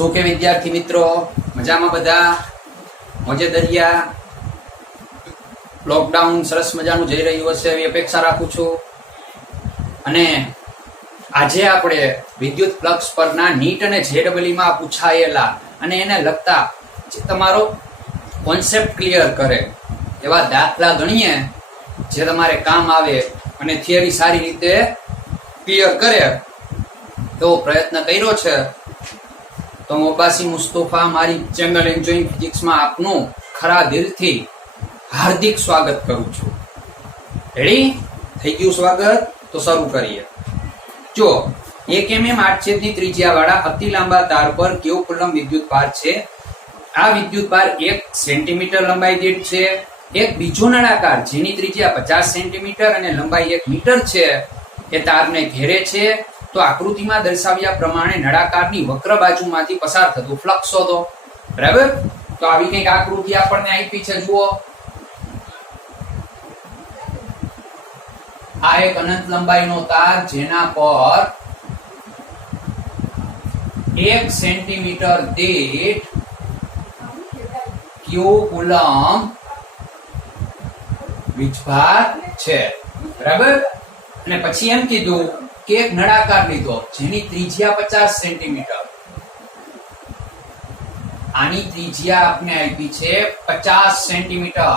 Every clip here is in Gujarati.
શું કે વિદ્યાર્થી મિત્રો મજામાં બધા? મોજે દરિયા? લોકડાઉન સરસ મજાનું જઈ રહ્યું હશે એવી અપેક્ષા રાખું છું. અને આજે આપણે વિદ્યુત ફ્લક્સ પરના નીટ અને જેડબલઈ માં પૂછાયેલા અને એને લગતા જે તમારો કોન્સેપ્ટ ક્લિયર કરે એવા દાખલા ગણીએ જે તમારે કામ આવે અને થિયરી સારી રીતે ક્લિયર કરે એવો પ્રયત્ન કર્યો છે. તો હું અબ્બાસી મુસ્તફા મારી ચેનલ એન્જોયિંગ ફિઝિક્સમાં આપનું ખરા દિલથી હાર્દિક સ્વાગત કરું છું. રેડી થઈ ગયું સ્વાગત? તો શરૂ કરીએ. જો 1 mm 8 ત્રિજ્યા વાળા અતિ લાંબા તાર પર કેવું કુલમ વિદ્યુત ભાર છે? આ વિદ્યુત ભાર 1 સેન્ટીમીટર લંબાઈ દીઠ છે. એક બીજો નળાકાર જેની ત્રિજ્યા 50 સેન્ટીમીટર અને લંબાઈ 1 મીટર છે એ તારને ઘેરે છે. તો આકૃતિમાં દર્શાવ્યા પ્રમાણે નળાકારની વક્ર બાજુમાંથી પસાર થતું ફ્લક્સ શોધો. બરાબર? તો આવી કંઈક આકૃતિ આપણને આપી છે. જુઓ, આ એક અનંત લંબાઈનો તાર જેના પર 1 સેન્ટીમીટર દીઠ ક્યુ કુલમ વીજભાર છે. બરાબર? અને પછી એમ કીધું કે એક નળાકાર લીધો જેની ત્રિજ્યા 50 સેન્ટીમીટર. આની ત્રિજ્યા આપને આપી છે 50 સેન્ટીમીટર.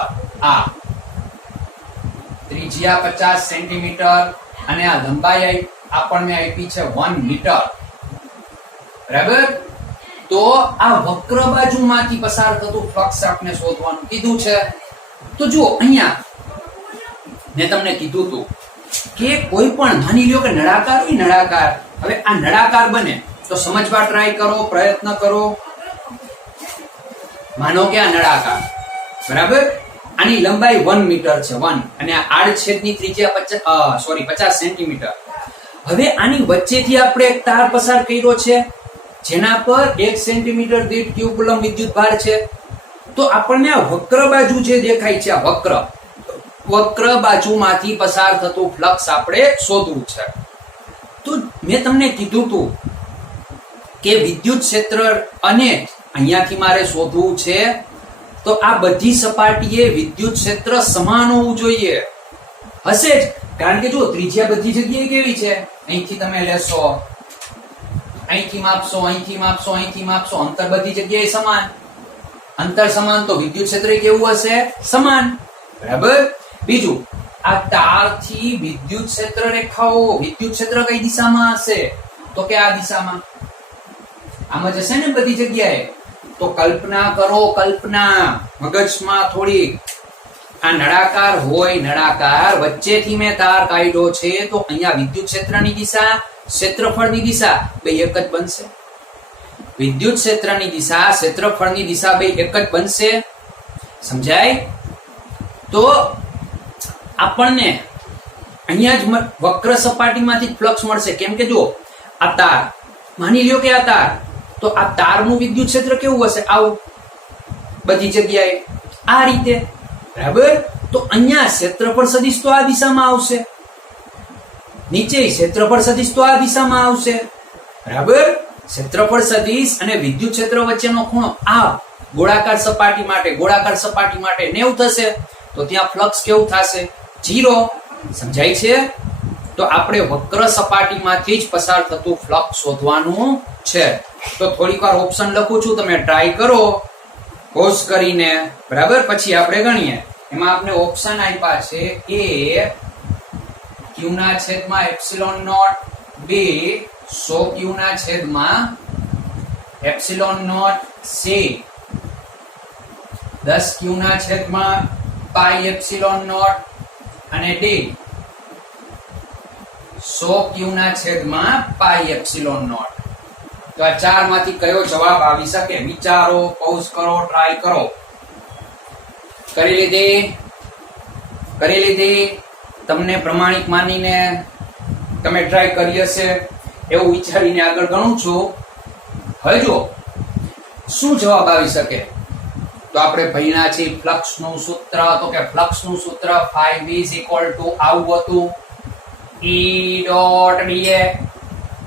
આ ત્રિજ્યા 50 સેન્ટીમીટર અને આ લંબાઈ આપણને આપી છે 1 મીટર. બરાબર? તો આ વક્ર બાજુમાંથી પસાર થતું ફ્લક્સ આપણે શોધવાનું કીધું છે. તો જુઓ, અહીંયા મેં તમને કીધું હતું કે કોઈ પણ માની લ્યો કે નળાકાર હોય, નળાકાર. હવે આ નળાકાર બને તો સમજવા ટ્રાય કરો, પ્રયત્ન કરો. માનો કે આ નળાકાર, બરાબર? આની લંબાઈ 1 મીટર છે, 1, અને આ આડછેદની ત્રિજ્યા 50 સેન્ટીમીટર. હવે આની વચ્ચેથી આપણે એક તાર પસાર કર્યો છે જેના પર 1 સેન્ટીમીટર દીઠ ક્યુ કુલમ વિદ્યુત ભાર છે. તો આપણને આ વક્ર બાજુ જે દેખાય છે, આ વક્ર બાજુમાંથી પસાર થતું ફ્લક્સ આપણે શોધવું છે. તો મેં તમને કીધું હતું કે વિદ્યુત ક્ષેત્ર અને અહીંયાથી મારે શોધવું છે. તો આ બધી સપાટીએ વિદ્યુત ક્ષેત્ર સમાન હોવું જોઈએ. હશે જ, કારણ કે જો ત્રિજ્યા બધી જગ્યાએ કેવી છે, અહીંથી તમે લેશો, અહીંથી માપશો, અહીંથી માપશો, અહીંથી માપશો, અંતર બધી જગ્યાએ સમાન. અંતર સમાન તો વિદ્યુત ક્ષેત્ર કેવું હશે? સમાન. બરાબર? બીજું, આ તારથી વિદ્યુત ક્ષેત્ર રેખાઓ, વિદ્યુત ક્ષેત્ર કઈ દિશામાં હશે? તો કે આ દિશામાં. આમ જ હશે ને બધી જગ્યાએ. તો કલ્પના કરો, કલ્પના મગજમાં થોડી. આ નળાકાર હોય, નળાકાર વચ્ચેથી મેં તાર કાઢ્યો છે, તો અહીંયા વિદ્યુત ક્ષેત્રની દિશા, ક્ષેત્રફળની દિશા બે એક જ બનશે. વિદ્યુત ક્ષેત્રની દિશા, ક્ષેત્રફળની દિશા બે એક જ બનશે. સમજાય? તો આપણને અહીંયા જ વક્ર સપાટીમાંથી ફ્લક્સ મળશે. કેમ કે જો આ તાર, માની લ્યો કે આ તાર, તો આ તારનું વિદ્યુત ક્ષેત્ર કેવું હશે? આવું બધી જગ્યાએ આ રીતે. બરાબર? તો અહીંયા ક્ષેત્રફળ સદિશ તો આ દિશામાં આવશે, નીચે ક્ષેત્રફળ સદિશ તો આ દિશામાં આવશે. બરાબર? ક્ષેત્રફળ સદિશ અને વિદ્યુત ક્ષેત્ર વચ્ચેનો ખૂણો આ ગોળાકાર સપાટી માટે 90 થશે. તો ત્યાં ફ્લક્સ કેવું થશે? 0. સમજાય છે? તો આપણે વક્ર સપાટીમાંથી જ પસાર થતું ફ્લક્સ શોધવાનું છે. તો થોડીક વાર ઓપ્શન લખું છું, તમે ટ્રાય કરો પોઝ કરીને. બરાબર? પછી આપણે ગણીએ. એમાં આપણે ઓપ્શન આપ્યા છે A Q/ε B 100 Q/ε C 10 Q/πε અને D 100 Q/πε. તો આ ચાર માંથી કયો જવાબ આવી શકે? વિચારો, પોઝ કરો, ટ્રાય કરો. કરી લીધી? તમને પ્રમાણિક માનીને તમે ટ્રાય કરી હશે એવું વિચારીને આગળ ગણું છું. હવે જો શું જવાબ આવી શકે? તો આપણે ભણ્યા છીએ ફ્લક્સ નું સૂત્ર. તો કે ફ્લક્સ નું સૂત્ર ϕ આવું હતું, E dot dA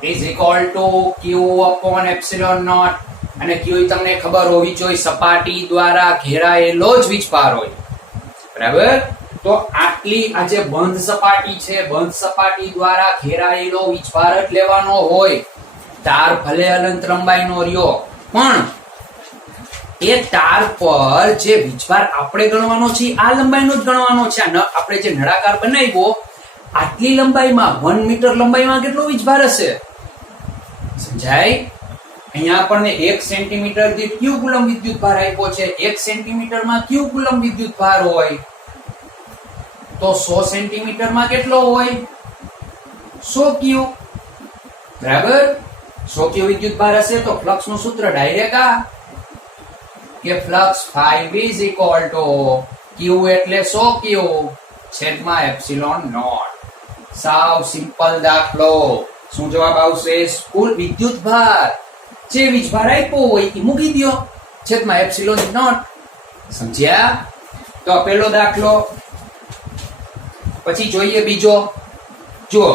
is equal to Q upon epsilon naught અને ક્યુ તમને ખબર હોવી જોઈએ સપાટી દ્વારા ઘેરાયેલો જ વીજભાર હોય, બરાબર. તો આટલી આ જે બંધ સપાટી છે, બંધ સપાટી દ્વારા ઘેરાયેલો વીજભાર જ લેવાનો હોય. તાર ભલે અનંત લંબાઈનો રહ્યો, પણ એ તાર પર જે વીજભાર આપણે ગણવાનો છે આ લંબાઈનો જ ગણવાનો છે. આપણે જે નળાકાર બનાવ્યો આટલી લંબાઈમાં 1 મીટર લંબાઈમાં કેટલો વીજભાર હશે? સમજાય? અહીંયા આપણને 1 સેન્ટીમીટર દીઠ ક્યુ કુલમ વિદ્યુત ભાર આપ્યો છે. 1 સેન્ટીમીટરમાં ક્યુ કુલમ વિદ્યુત ભાર હોય તો 100 સેન્ટીમીટરમાં કેટલો હોય? 100 ક્યુ, બરાબર. 100 ક્યુ વિદ્યુત ભાર હશે તો ફ્લક્સ નું સૂત્ર ડાયરેક્ટ આ કે flux phi is equal to Q એટલે 100 ક્યુ છેદમાં એપ્સિલોન નોટ. સાવ સિમ્પલ દાખલો. શું જવાબ આવશે? કુલ વિદ્યુત ભાર જે વીજભાર આપ્યો હોય એ મૂકી દો છેદમાં એપ્સિલોન નોટ. સમજ્યા? તો પહેલો દાખલો. પછી જોઈએ બીજો. જુઓ,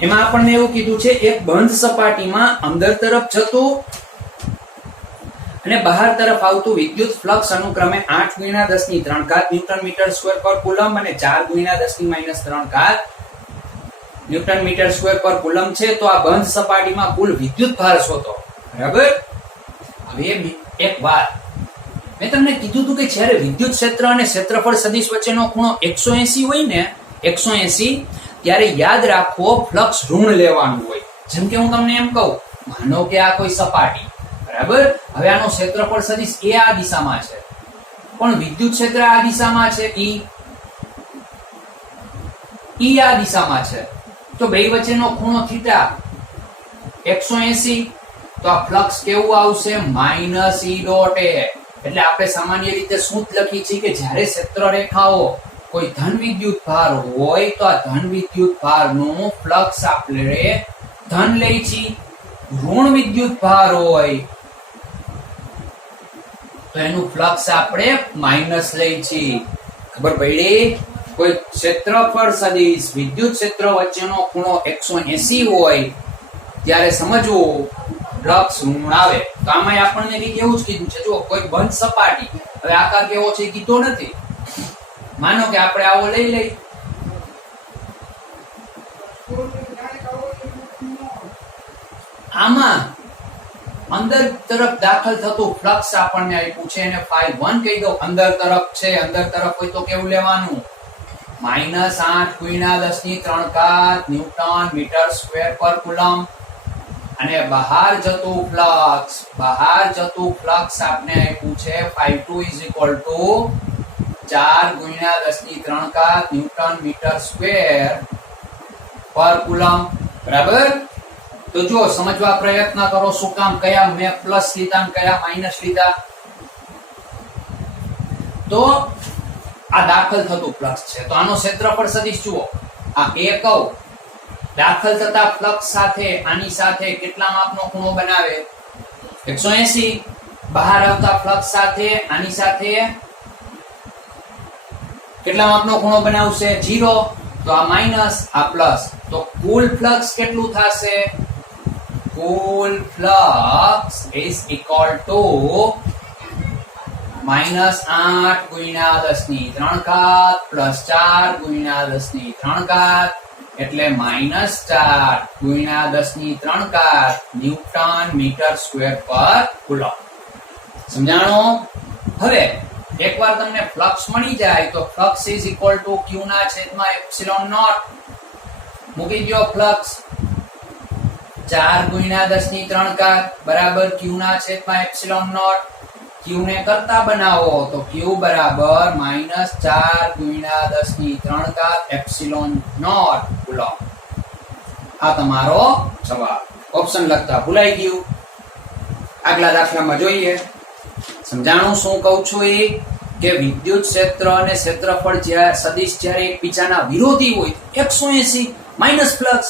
એમાં આપણને એવું કીધું છે એક બંધ સપાટીમાં અંદર તરફ જતું અને બહાર તરફ આવતું વિદ્યુત ફ્લક્સ અનુક્રમે 8 ગુણ્યા 10 ની 3 ઘાત ન્યૂટન મીટર સ્ક્વેર પર કુલમ અને 4 ગુણ્યા 10 ની માઈનસ 3 ઘાત ન્યૂટન મીટર સ્ક્વેર પર કુલમ છે. તો આ બંધ સપાટીમાં કુલ વિદ્યુત ભાર શોધો, બરાબર. હવે એક વાત મેં તમને કીધું હતું કે જ્યારે વિદ્યુત ક્ષેત્ર અને ક્ષેત્રફળ સદિશ વચ્ચેનો ખૂણો 180 હોય ને, 180, ત્યારે યાદ રાખો ફ્લક્સ ઋણ લેવાનું હોય. જેમ કે હું તમને એમ કહું, માનો કે આ કોઈ સપાટી, બરાબર. હવે આનો ક્ષેત્રફળ સદિશ એ આ દિશામાં છે, પણ વિદ્યુત ક્ષેત્ર આ દિશામાં છે, ઈ આ દિશામાં છે. તો બે વચ્ચેનો ખૂણો થીટા 180, તો આ ફ્લક્સ કેવું આવશે? માઈનસ ઈ ડોટ એ. એટલે આપણે સામાન્ય રીતે શું લખી છે કે જ્યારે ક્ષેત્ર રેખાઓ કોઈ ધન વિદ્યુત ભાર હોય તો આ ધન વિદ્યુત ભારનું ફ્લક્સ આપણે ધન લઈ છીએ. ઋણ વિદ્યુત ભાર હોય તો એનું ફ્લક્સ આપણે માઈનસ લઈ છીએ. ખબર પડી? કોઈ ક્ષેત્રફળ સદિશ વિદ્યુત ક્ષેત્ર વચ્ચેનો ખૂણો 180 હોય ત્યારે સમજવું ફ્લક્સ ઋણ આવે. તો આમાં આપણને કંઈક એવું જ કીધું છે. જો કોઈ બંધ સપાટી, હવે આકાર કેવો છે કીધો નથી. માનો કે આપણે આવો લઈ લઈ, આમાં અંદર તરફ દાખલ થતું ફ્લક્સ આપણને આપ્યું છે અને φ1 કહી દો. અંદર તરફ છે, અંદર તરફ હોય તો કેવું લેવાનું? માઈનસ 8 ગુણ્યા 10 ની 3 ઘાત ન્યૂટન મીટર સ્ક્વેર પર કુલમ. અને બહાર જતું ફ્લક્સ આપણે આપ્યું છે φ2 ઇઝ ઇક્વલ ટુ 4 ગુણ્યા 10 ની 3 ઘાત ન્યૂટન મીટર સ્ક્વેર પર કુલમ, બરાબર. તો જો સમજવા પ્રયત્ન કરો. શું કામ? કયા મેં પ્લસ લીધા અને કયા માઈનસ લીધા? તો આ દાખલ થતું ફ્લક્સ છે, તો આનો ક્ષેત્રફળ સદિશ જુઓ. આ એ કહું દાખલ થતા ફ્લક્સ સાથે આની સાથે કેટલા માપનો ખૂણો બનાવે? 180. બહાર આવતા ફ્લક્સ સાથે આની સાથે કેટલા માપનો ખૂણો બનાવશે? 0. તો આ માઈનસ, આ પ્લસ. તો કુલ ફ્લક્સ કેટલું થશે? કુલ flux is equal to minus 8 ગુણ્યા 10 ની 3 ઘાત પ્લસ 4 ગુણ્યા 10 ની 3 ઘાત એટલે માઈનસ 4 ગુણ્યા 10 ની 3 ઘાત ન્યૂટન મીટર સ્ક્વેર પર કુલમ. સમજાણો? હવે એકવાર તમને ફ્લક્સ મળી જાય તો flux is equal two q ના છેદમાં એપ્સિલોન નોટ. મૂકી દો ફ્લક્સ 4 ગુણ્યા 10 ની 3 ઘાત બરાબર q ના છેદમાં એપ્સિલોન નોટ. q ને કરતા બનાવો તો q બરાબર માઈનસ 4 ગુણ્યા 10 ની 3 ઘાત એપ્સિલોન નોટ કુલમ. આ તમારો જવાબ. ઓપ્શન લખતા ભૂલાઈ ગયું. આગલા દાખલામાં જોઈએ. સમજાણું શું કહું છું એ કે વિદ્યુત ક્ષેત્ર અને ક્ષેત્રફળ જ્યારે સદિશ જ્યારે એકબીજાના વિરોધી હોય 180 માઈનસ ફ્લક્સ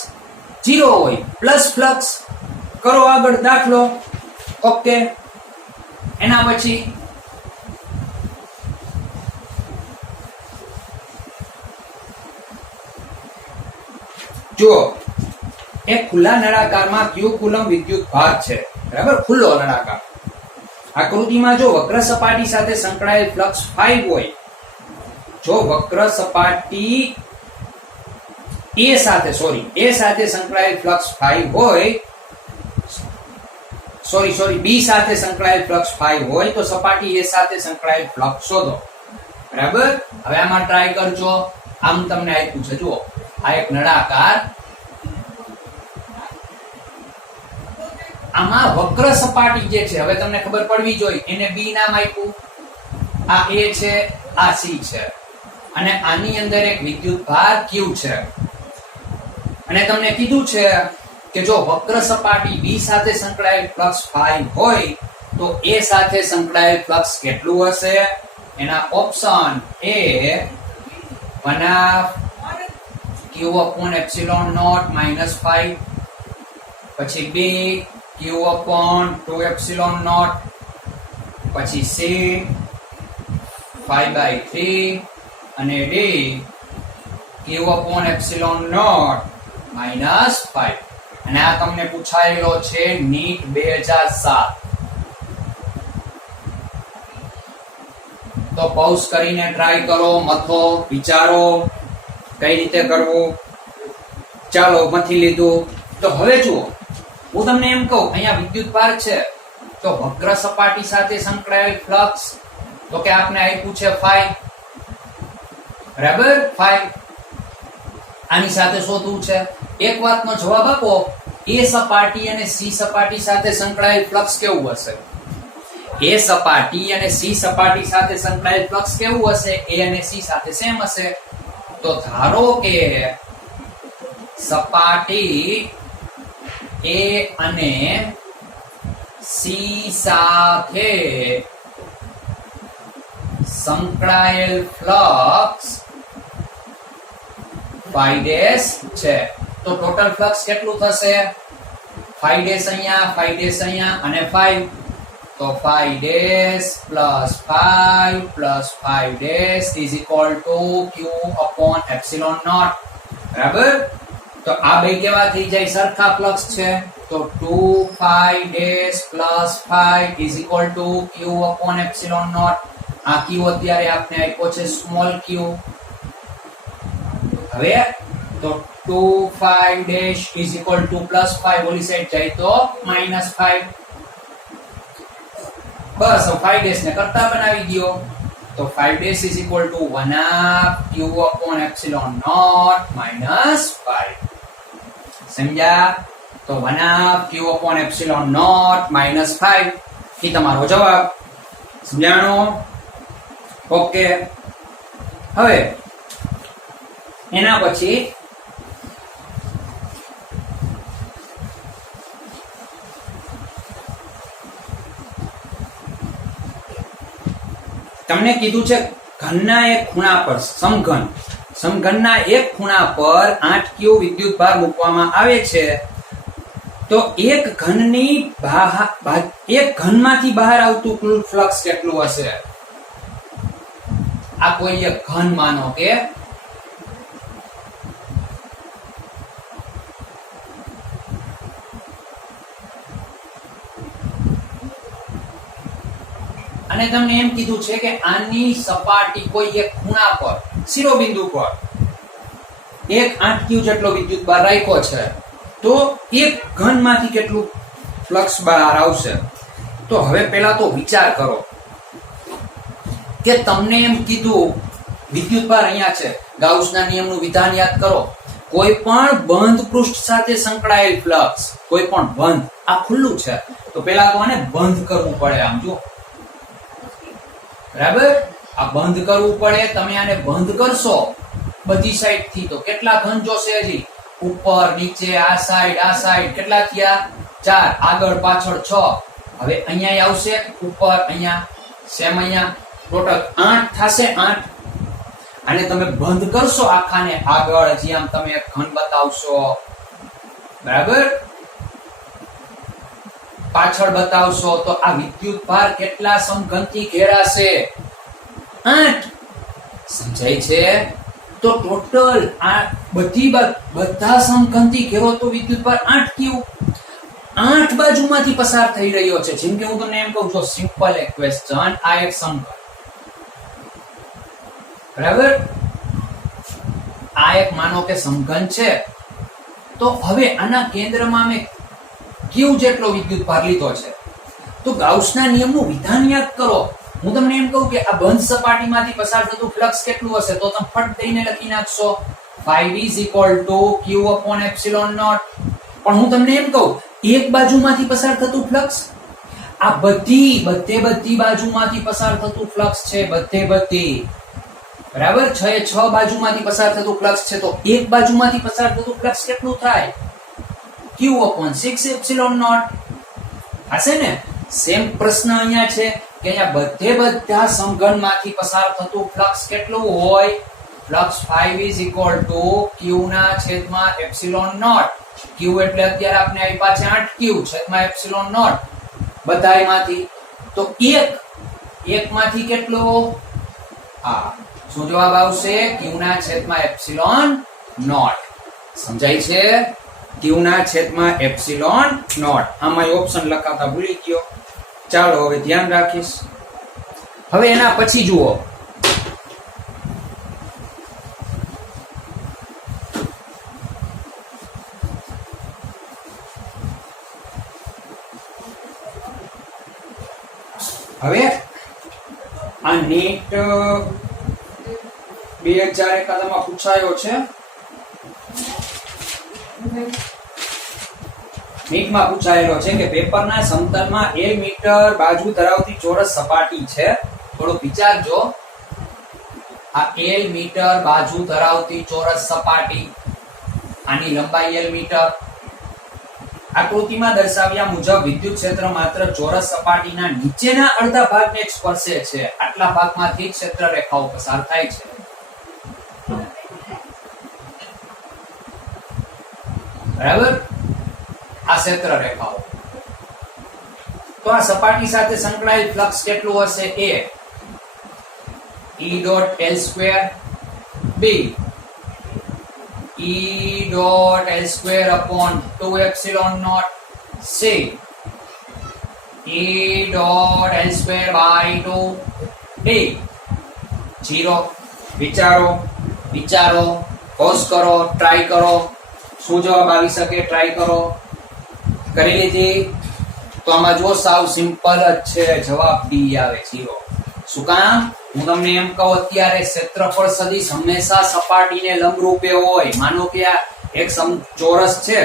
0 હોય પ્લસ ફ્લક્સ. કરો આગળ દાખલો. ઓકે. એના પછી જુઓ, એક ખુલ્લા નળાકારમાં q કુલમ વિદ્યુત ભાર છે, બરાબર, ખુલ્લો નળાકાર. આકૃતિમાં જો વક્ર સપાટી સાથે સંકળાયેલ ફ્લક્સ phi હોય, જો વક્ર સપાટી A સાથે સંકળાયેલ ફ્લક્સ phi હોય, B સાથે સંકળાયેલ ફ્લક્સ phi હોય, તો સપાટી A સાથે સંકળાયેલ ફ્લક્સ શોધો. બરાબર. હવે આમાં ટ્રાય કરજો. આમ તમને આપ્યું છે, જુઓ, આ એક નળાકાર, આમાં વક્ર સપાટી જે છે, હવે તમને ખબર પડવી જોઈએ, એને B નામ આપ્યું, આ A છે, આ C છે, અને આની અંદર એક વિદ્યુત ભાર Q છે. અને તમને કીધું છે કે જો વક્ર સપાટી B સાથે સંકળાયેલ ફ્લક્સ phi હોય, તો A સાથે સંકળાયેલ ફ્લક્સ કેટલું હશે? એના ઓપ્શન A 1/2 q/ε0 - phi, પછી B q/2ε0, પછી C π/3, અને D q/ε0 - phi. અને આ તમને પૂછાયેલો છે નીટ 2007. તો પૌઝ કરીને ટ્રાય કરો, મથો, વિચારો કઈ રીતે કરવું. ચાલો, મથી લીધું. તો હવે જુઓ, હું તમને એમ કહું, અહીંયા વિદ્યુતભાર છે, તો વક્ર સપાટી સાથે સંકળાયેલ ફ્લક્સ, તો કે આપને આપ્યું છે phi, બરાબર, phi. આની સાથે શોધવું છે. એક વાતનો જવાબ આપો, A સપાટી અને C સપાટી સાથે સંકળાયેલ ફ્લક્સ કેવું હશે? A સપાટી અને C સપાટી સાથે સંકળાયેલ ફ્લક્સ કેવું હશે? A અને C સાથે સેમ હશે. તો ધારો કે સપાટી A અને C સાથે સંકળાયેલ ફ્લક્સ phi dash છે, તો ટોટલ ફ્લક્સ કેટલું થશે? phi dash અહીંયા અને 5, તો phi dash plus 5 plus 5 dash is equal to q/ε0. બરાબર. તો આ બે કેવા થઈ જાય? સરખા ફ્લક્સ છે, તો 2 phi dash plus 5 is equal to q/ε0. આ q અત્યારે આપણે આપ્યો છે સ્મોલ q. હવે તો 2 phi dash is equal to plus 5, ઓલી સાઈડ જાય તો -5. બસ 5 dash ને કરતા બનાવી દો, તો 5 dash is equal to 1/2 q/ε0 - 5. સમજ્યા? તો 1/2 q/ε0 - 5 એ તમારો જવાબ. સમજાણો? ઓકે. હવે એના પછી તમને કીધું છે ઘનના એક ખૂણા પર સમઘનના એક ખૂણા પર 8q વિદ્યુતભાર મૂકવામાં આવે છે, તો એક ઘનમાંથી બહાર આવતું કુલ ફ્લક્સ કેટલું હશે? આ કોઈ એક ઘન માનો કે અને તમને એમ કીધું છે કે આની સપાટી કોઈ એક ખૂણા પર, શિરોબિંદુ પર એક 8q જેટલો વિદ્યુતભાર રાખ્યો છે, તો એક ઘનમાંથી કેટલું ફ્લક્સ બહાર આવશે? તો હવે પહેલા તો વિચાર કરો કે તમને એમ કીધું વિદ્યુતભાર અહીંયા છે, ગાઉસના નિયમનું વિધાન યાદ કરો, કોઈ પણ બંધ પૃષ્ઠ સાથે સંકળાયેલ ફ્લક્સ, કોઈ પણ બંધ, આ ખુલ્લું છે, તો પહેલા તો આને બંધ કરવું પડે. આમ જો, બરાબર, આ બંધ કરવું પડે. તમે આને બંધ કરશો બધી સાઈડ થી, તો કેટલા ઘન જોશે? હજી ઉપર નીચે, આ સાઈડ કેટલા થયા? 4, આગળ પાછળ 6. હવે અહીંયા આવશે ઉપર, અહીંયા સેમ, અહીંયા ટોટલ 8 થશે. 8 આને તમે બંધ કરશો આખાને, આગળ હજી આમ તમે એક ઘન બતાવશો, બરાબર, પાછળ બતાવશો, તો આ વિદ્યુતભાર કેટલા સમઘનથી ઘેરાશે? 8. સમજાય છે? તો ટોટલ આ બધા સમઘનથી ઘેરો તો વિદ્યુતભાર 8 ક્યુ 8 બાજુમાંથી પસાર થઈ રહ્યો છે. જેમ કે હું તમને એમ કહું છું, સિમ્પલ એક ક્વેશ્ચન, આ એક સમઘન, બરાબર, આ એક માનો કે સમઘન છે. તો હવે આના કેન્દ્રમાં મેં ક્યુ જેટલો વિદ્યુતભાર લીધો છે. તો ગાઉસના નિયમનું વિધાન યાદ કરો. હું તમને એમ કહું કે આ બંધ સપાટીમાંથી પસાર થતું ફ્લક્સ કેટલું હશે, તો તમે ફટ દઈને લખી નાખશો 5V = Q/ε0. પણ હું તમને એમ કહું, એક બાજુમાંથી પસાર થતું ફ્લક્સ, આ બધી બાજુમાંથી પસાર થતું ફ્લક્સ છે, બધી, બરાબર, 6 બાજુમાંથી પસાર થતું ફ્લક્સ છે. તો એક બાજુમાંથી પસાર થતું ફ્લક્સ કેટલું થાય? Q/6ε0 હશે ને. સેમ પ્રશ્ન અહીંયા છે કે અહીંયા બધા સમઘનમાંથી પસાર થતું ફ્લક્સ કેટલું હોય? Flux 5V = Q/ε0. Q એટલે અત્યારે આપણે આપ્યા છે 8Q/ε0 બધાયમાંથી. તો એકમાંથી કેટલો? આ શું જવાબ આવશે? Q/ε0. સમજાય છે? Q/ε0. આમાં ઓપ્શન લખાતા ભૂલી ગયો. ચાલો હવે ધ્યાન રાખીશ. હવે એના પછી જુઓ, હવે આ નીટ 2001 માં પૂછાયો છે. નીટમાં પૂછાયેલો છે કે પેપરના સમતલમાં L મીટર બાજુ ધરાવતી ચોરસ સપાટી છે. થોડું વિચારજો. આ L મીટર બાજુ ધરાવતી ચોરસ સપાટી, આની લંબાઈ L મીટર. આકૃતિમાં દર્શાવ્યા મુજબ વિદ્યુત ક્ષેત્ર માત્ર ચોરસ સપાટીના નીચેના અડધા ભાગને જ સ્પર્શે છે. આટલા ભાગમાંથી ક્ષેત્ર રેખાઓ પસાર થાય છે. બરાબર, આ ક્ષેત્ર રેખાઓ. તો આ સપાટી સાથે સંકળાયેલ ફ્લક્સ કેટલું હશે? A E.L2 B E.L2/2ε0 C E.L2/2 D 0. વિચારો, પોઝ કરો, ટ્રાય કરો. શું જવાબ આવી શકે? ટ્રાય કરો. કરી લીધી? તો આમાં જો સાવ સિમ્પલ જ છે, જવાબ ડી આવે 0. શું કામ? હું તમને એમ કહું, અત્યારે ક્ષેત્રફળ સદિશ હંમેશા સપાટીને લંબરૂપે હોય. માનો કે આ એક ચોરસ છે,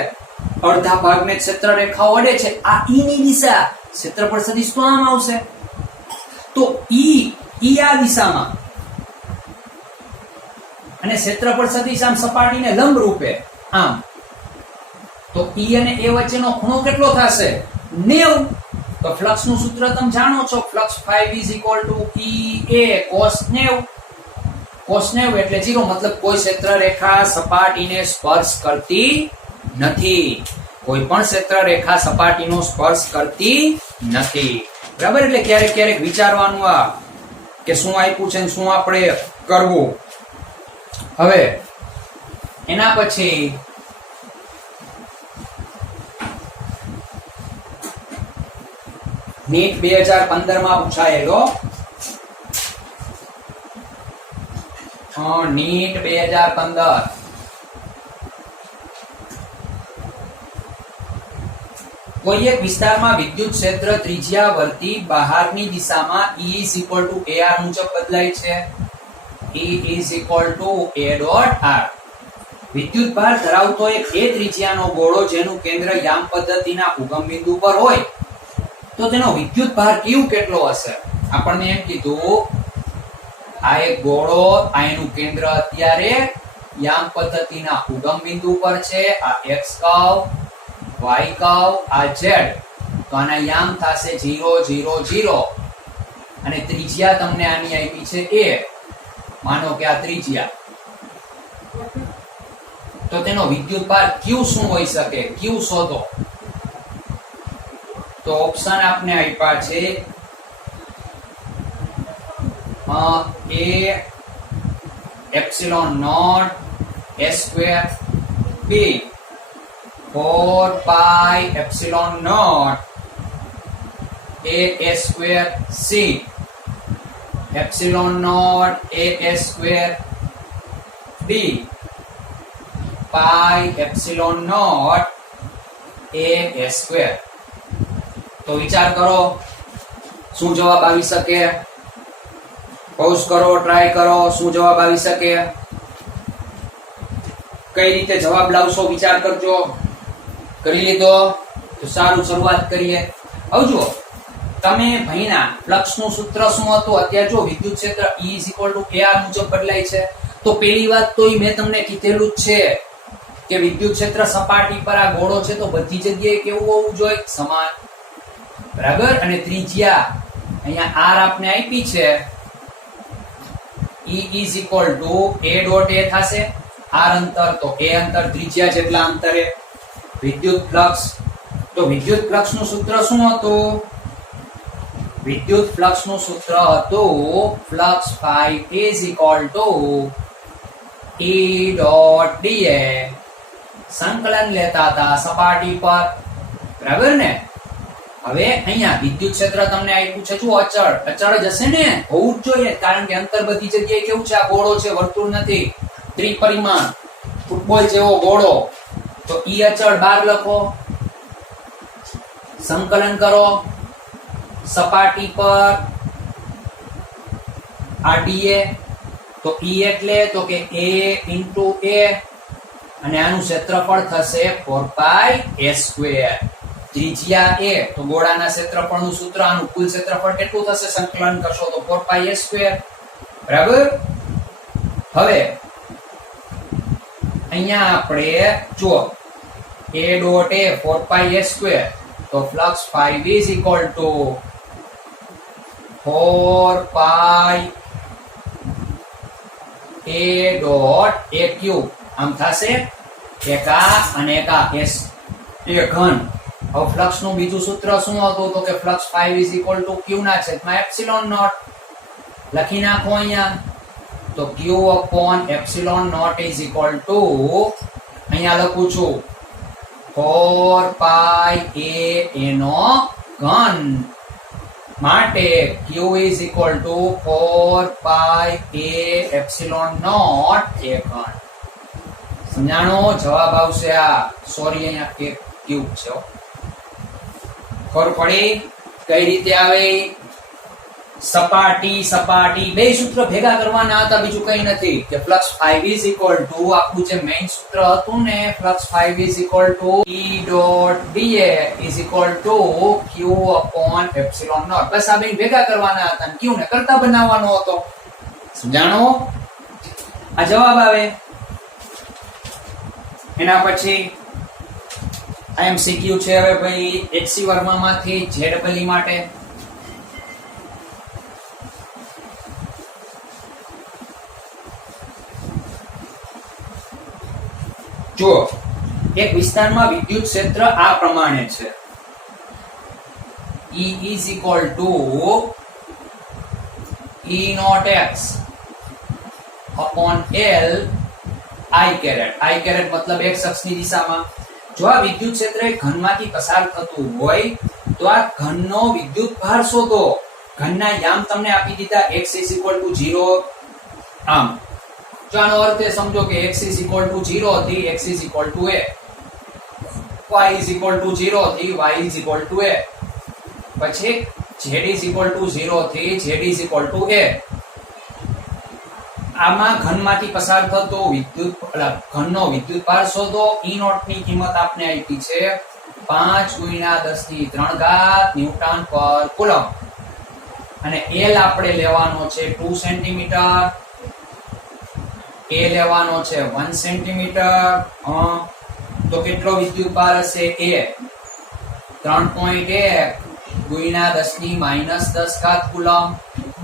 અડધા ભાગને ક્ષેત્ર રેખાઓ અડે છે. આ ઈ ની દિશા, ક્ષેત્રફળ સદિશ તો આમ આવશે. તો ઈ આ દિશામાં અને ક્ષેત્રફળ સદિશ આમ સપાટીને લંબરૂપે આમ. તો ઈ અને એ વચ્ચેનો ખૂણો કેટલો થશે? 90. તો ફ્લક્સ નું સૂત્ર તમે જાણો છો, ફ્લક્સ 5V = EA cos 90 એટલે 0. મતલબ કોઈ ક્ષેત્ર રેખા સપાટીને સ્પર્શ કરતી નથી. કોઈ પણ ક્ષેત્ર રેખા સપાટીનો સ્પર્શ કરતી નથી. બરાબર, એટલે ક્યારેક વિચારવાનું આ કે શું આપ્યું છે ને શું આપણે કરવું. હવે એના પછી નીટ 2015 માં પૂછાયેલો. નીટ 2015 કોઈ એક વિસ્તારમાં વિદ્યુત ક્ષેત્ર ત્રિજ્યાવર્તી બહારની દિશામાં E = AR મુજબ બદલાય છે. E = A.R. વિદ્યુત ભાર ધરાવતો એક એ ત્રિજ્યાનો ગોળો જેનું કેન્દ્ર યામ પદ્ધતિના ઉગમ બિંદુ પર હોય, તો તેનો વિદ્યુત ભાર Q કેટલો હશે? આપણને એમ કીધું, આ એક ગોળો, આ એનું કેન્દ્ર અત્યારે યામ પદ્ધતિના ઉગમ બિંદુ પર છે. આ x કર્વ, y કર્વ, આ z. તો આના યામ થશે 0 0 0 અને ત્રિજ્યા તમને આની આપી છે a. માનો કે આ ત્રિજ્યા. તો તેનો વિદ્યુત ભાર Q શું હોઈ શકે? Q શોધો. તો ઓપ્શન આપને આપ્યા છે A epsilon not A square B 4 pi epsilon not A square C epsilon not A square D pi epsilon not A square. તો વિચાર કરો શું જવાબ આવી શકે? પોઝ કરો, ટ્રાય કરો, શું જવાબ આવી શકે? કઈ રીતે જવાબ લાવશો વિચાર કરજો. કરી લીધો તો સારું, શરૂઆત કરીએ. હવે જુઓ, તમે ભણ્યા ફ્લક્સનું સૂત્ર શું હતું? અત્યારે જો વિદ્યુત ક્ષેત્ર E = AR મુજબ બદલાય છે. તો પહેલી વાત તો મેં તમને કીધેલું જ છે કે વિદ્યુત ક્ષેત્ર સપાટી પર આ ગોળો છે તો બધી જગ્યાએ કેવું હોવું જોઈએ? સમાન. બરાબર. અને ત્રિજ્યા અહીંયા R આપને આપી છે, E = A થશે. R અંતર તો A અંતર ત્રિજ્યા જેટલા અંતરે વિદ્યુત ફ્લક્સ. તો વિદ્યુત ફ્લક્સનું સૂત્ર શું હતું? વિદ્યુત ફ્લક્સનું સૂત્ર હતું ફ્લક્સ phi E.da. સંકલન લેતા હતા સપાટી પર. બરાબર ને? હવે અહીંયા વિદ્યુત ક્ષેત્ર તમને આપ્યું છે, જુઓ અચળ જ હશે ને, હોવું જ જોઈએ, કારણ કે અંતર બધી જગ્યાએ કેવું છે? આ ગોળો છે, વર્તુળ નથી. ત્રિપરિમાણ ફૂટબોલ જેવો ગોળો. તો ઈ અચળ બહાર લખો, સંકલન કરો સપાટી પર આ dA. તો ઈ એટલે તો કે A * A અને આનું ક્ષેત્રફળ થશે 4 પાઈ A સ્ક્વેર. ત્રિજ્યા A, તો ગોળાના ક્ષેત્રફળનું સૂત્ર, આનું કુલ ક્ષેત્રફળ કેટલું થશે? સંકલન કરશો તો 4 પાઈ A સ્ક્વેર. બરાબર. હવે અહીંયા આપણે જો A dot A 4 pi A square, તો flux phi V = 4 pi A dot A cube. આમ થશે એક આ અને એક આ S એ ઘન. હવે ફ્લક્સ નું બીજું સૂત્ર શું હતું? તો કે ફ્લક્સ phi V = Q ના છેદમાં એપ્સિલોન નોટ. લખી નાખો અહીંયા. તો Q upon epsilon naught is equal to, અહીંયા લખું છું 4 પાઈ A નો ઘન. માટે Q is equal to 4 pi A epsilon naught A ઘન. સમજાણો? જવાબ આવશે આ. સોરી, અહીંયા એક ક્યુબ છે. ખબર પડી કઈ રીતે આવે? સપાટી બે સૂત્ર ભેગા કરવાના હતા, બીજું કઈ નથી. કે ફ્લક્સ phi V = આપણું જે મેઇન સૂત્ર હતું ને, flux phi V = E.da = Q upon epsilon naught. બસ આ બે ભેગા કરવાના હતા અને Q ને કરતા બનાવવાનો હતો. સમજાણો? આ જવાબ આવે. એના પછી MCQ છે હવે ભાઈ HC વર્ગમાંથી ZEE માટે. જો એક વિસ્તારમાં વિદ્યુત ક્ષેત્ર આ પ્રમાણે છે. E = E0x upon L I caret. I caret મતલબ x અક્ષની દિશામાં. જો આ વિદ્યુત ક્ષેત્ર એક ઘનમાંથી પસાર થતું હોય તો આ ઘનનો વિદ્યુત ભાર શોધો. ઘનના યામ તમને આપી દીધા, x = 0. આમ જો આનો અર્થ એ સમજો કે x = 0 થી x = a, y = 0 થી y = a, પછી z = 0 થી z = a. આમાં ઘનમાંથી પસાર થતો વિદ્યુત ઘનનો વિદ્યુત ભાર શોધો. E0 ની કિંમત આપને આપી છે 5 × 10³ ન્યૂટન પર કુલમ. અને L આપણે લેવાનો છે 2 સેન્ટીમીટર, A લેવાનો છે 1 સેન્ટીમીટર. તો કેટલો વિદ્યુત ભાર હશે? A 3.1 × 10⁻10³ coulomb. B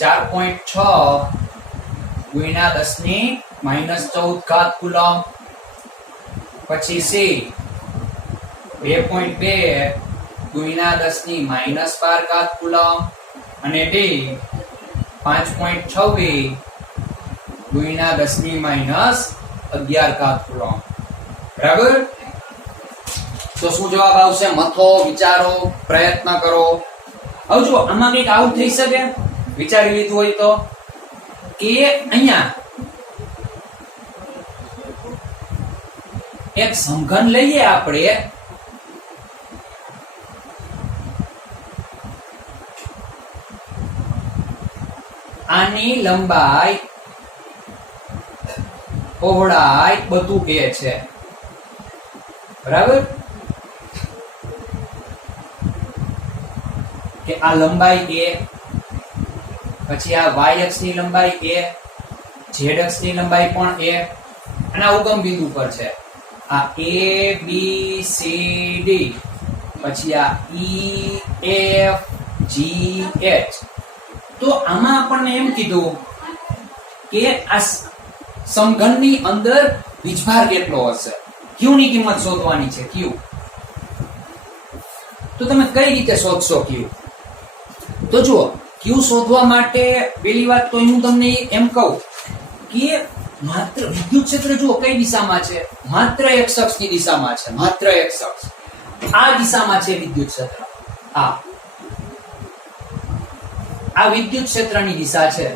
4.6 × 10⁻14 coulomb. પછી C 2.2 × 10⁻12 કુલમ. અને D 5.26 ગુણ્યા 10⁻11 કુલોમ્બ. બરાબર? તો શું જવાબ આવશે? મથો, વિચારો, પ્રયત્ન કરો. હવે જો આમાં કંઈક આવું થઈ શકે, વિચારી લીધું હોય તો, કે અહીંયા એક સમઘન લઈએ આપણે, આની લંબાઈ, પહોળાઈ બધું એ છે. બરાબર? કે આ લંબાઈ એ, પછી આ y અક્ષ ની લંબાઈ એ, z અક્ષ ની લંબાઈ પણ એ, અને આ ઉગમ બિંદુ પર છે. આ a b c d, પછી આ e f g h. તો આમાં આપણને એમ કીધું કે આ સમઘનની અંદર વીજભાર કેટલો હશે, q ની કિંમત શોધવાની છે. q તો તમે કઈ રીતે શોધશો q? તો જુઓ, q શોધવા માટે પહેલી વાત તો હું તમને એમ કહું કે માત્ર વિદ્યુત ક્ષેત્ર જુઓ કઈ દિશામાં છે, માત્ર x અક્ષની દિશામાં છે. માત્ર x અક્ષ આ દિશામાં છે વિદ્યુત ક્ષેત્ર. આ વિદ્યુત ક્ષેત્રની દિશા છે.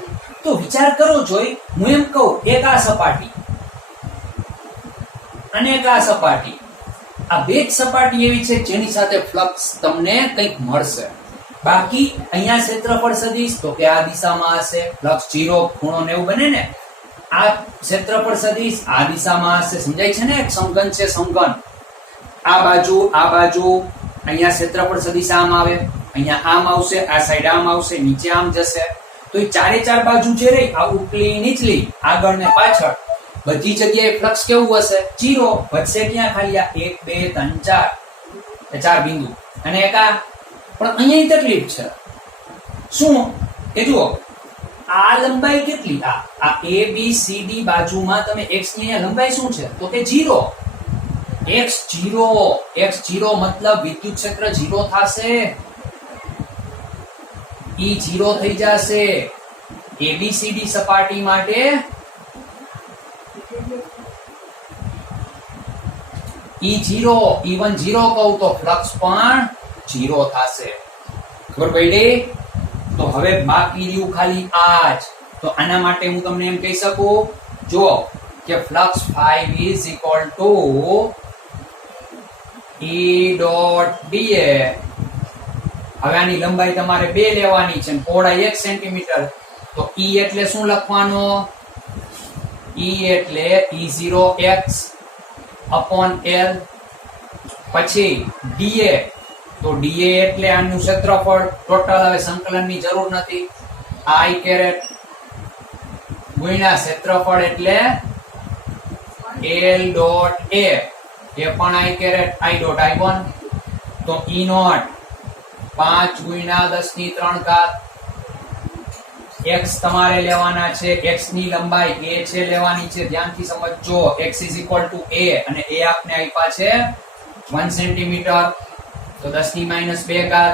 તો વિચાર કરો, જોઈ હું એમ કહું, એક આ સપાટી અને એક આ સપાટી, આ બે જ સપાટી એવી છે જેની સાથે ફ્લક્સ તમને કંઈક મળશે. બાકી અહીંયા ક્ષેત્રફળ સદિશ તો કે આ દિશામાં હશે, ફ્લક્સ 0 ખૂણો ને એવું બને ને. આ ક્ષેત્રફળ સદિશ આ દિશામાં હશે. સમજાય છે ને? એક સમઘન છે, સમઘન. આ બાજુ, આ બાજુ, અહીંયા ક્ષેત્રફળ સદિશ આમ આવે, અહીંયા આમ આવશે, આ સાઈડ આમ આવશે, નીચે આમ જશે. તો એ ચારે ચાર બાજુ જે રહી, આ ઉપલી નીચલી, આગળ ને પાછળ, બધી જગ્યાએ ફ્લક્સ કેવું હશે? 0. વધશે ક્યાં? ખાલી આ 1 2 3 4 ચાર બિંદુ અને એક આ. પણ અહીંયા તકલીફ છે શું? કે જુઓ આ લંબાઈ કેટલી, આ a b c d બાજુમાં તમે x ની અહીંયા લંબાઈ શું છે? તો કે 0. x0 મતલબ વિદ્યુત ક્ષેત્ર 0 થશે. E 0 થઈ જશે. ABCD સપાટી માટે E0, E1 0 કહું તો ફ્લક્સ પણ 0 થશે. ખબર પડી? તો હવે બાકી રહ્યું ખાલી આ જ. તો આના માટે હું તમને એમ કહી શકું, જો કે flux phi is equal to E dot da. હવે આની લંબાઈ તમારે 2 લેવાની છે, પહોળાઈ 1 સેન્ટીમીટર. તો E એટલે શું લખવાનો? E એટલે E0x upon L. પછી dA, તો dA એટલે આનું ક્ષેત્રફળ ટોટલ. હવે સંકલનની જરૂર નથી. I કેરેટ ગુણ્યા ક્ષેત્રફળ એટલે L ડોટ A, એ પણ I caret, I dot I1. તો E નોટ 5 ગુણ્યા 10⁻³ x તમારે લેવાના છે. x ની લંબાઈ a છે લેવાની છે. ધ્યાનથી સમજજો. x is equal to a અને a આપને આપ્યા છે 1 સેન્ટીમીટર. તો 10⁻².